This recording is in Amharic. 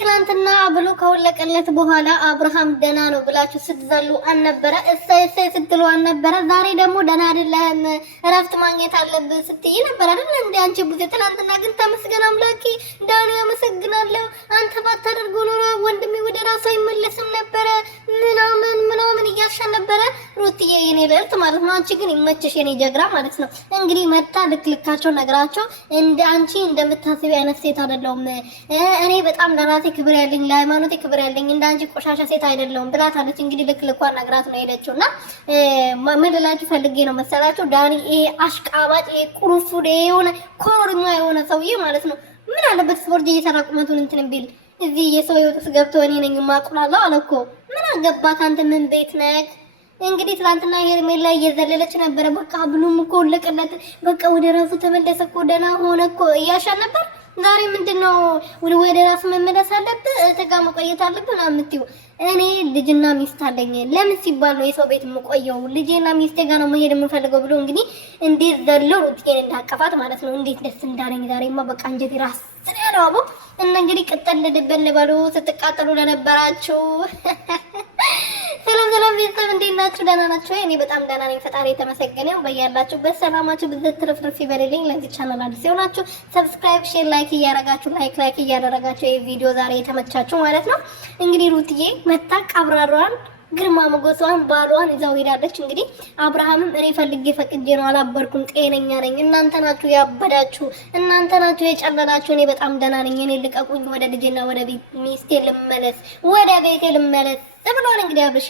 ትናንትና ብሎ ከወለቀለት በኋላ አብርሃም ደና ነው ብላችሁ ስትዘሉ አልነበረ? እሰይ እሰይ ስትሉ አልነበረ? ዛሬ ደግሞ ደና አይደለም እረፍት ማግኘት አለብህ ስትይ ነበር አይደል እንዴ አንቺ ቡዜ? ትናንትና ግን ተመስገን አምላኬ ዳኒ አመሰግናለሁ፣ አንተ ባታደርገው ኖሮ ወንድሜ ወደ ራሱ አይመለስም ነበረ ምናምን እያልሻል ነበረ ሩትዬ፣ የኔ ልዕልት ማለት ነው። አንቺ ግን ይመችሽ የኔ ጀግራ ማለት ነው። እንግዲህ መታ ልክልካቸው ነግራቸው እንደ አንቺ እንደምታስቢ አይነት ሴት አይደለሁም እኔ በጣም ለራሴ ክብር ያለኝ ለሃይማኖቴ ክብር ያለኝ እንደ አንቺ ቆሻሻ ሴት አይደለሁም ብላታለች። እንግዲህ ልክልኳን ነግራት ነው ሄደችውና ምን ልላችሁ ፈልጌ ነው መሰላችሁ ዳኒ ይሄ አሽቃባጭ ይሄ ቁሩፉ የሆነ ኮርማ የሆነ ሰውዬ ማለት ነው። ምን አለበት ስፖርት እየሰራ ቁመቱን እንትን ቢል እዚህ የሰው ህይወት ውስጥ ገብቶ እኔ ነኝ ማቁላላው አለ እኮ። ምን አገባት አንተ ምን ቤት ነህ? እንግዲህ ትናንትና ሄርሜላ እየዘለለች ነበረ። በቃ ብሉም እኮ ለቀለት በቃ ወደ ራሱ ተመለሰ እኮ ደህና ሆነ እኮ እያሻል ነበር። ዛሬ ምንድነው ወደ ራሱ መመለስ አለብህ ተጋ መቆየት አለብህ ነው የምትይው? እኔ ልጅና ሚስት አለኝ ለምን ሲባል ነው የሰው ቤት የምቆየው? ልጄና ሚስቴ ጋር ነው መሄድ የምፈልገው ብሎ እንግዲህ እንዴት ዘለው ሩትዬን እንዳቀፋት ማለት ነው። እንዴት ደስ እንዳለኝ ዛሬማ በቃ እንጀት ራስ ያለው እና እንግዲህ ቅጠል ልድበል ባሉ ስትቃጠሉ ለነበራችሁ ሰላም ቤተሰብ እንዴት ናችሁ? ደህና ናችሁ? እኔ በጣም ደህና ነኝ። ፈጣሪ የተመሰገነው። በያላችሁበት ሰላማችሁ ብዝት ትርፍርፍ ይበልልኝ። ለዚህ ቻናል አዲስ የሆናችሁ ሰብስክራይብ፣ ሼር፣ ላይክ እያደረጋችሁ ላይክ እያደረጋችሁ ይሄ ቪዲዮ ዛሬ የተመቻችሁ ማለት ነው። እንግዲህ ሩትዬ መታ ቀብራሯን ግርማ ሞገሷን ባሏን ይዛው ሄዳለች። እንግዲህ አብርሃምም እኔ ፈልጌ ፈቅጄ ነው አላበርኩም፣ ጤነኛ ነኝ፣ እናንተ ናችሁ ያበዳችሁ፣ እናንተ ናችሁ የጨለላችሁ፣ እኔ በጣም ደህና ነኝ፣ እኔ ልቀቁኝ፣ ወደ ልጄና ወደ ሚስቴ ልመለስ፣ ወደ ቤቴ ልመለስ ብሏል። እንግዲህ አብርሽ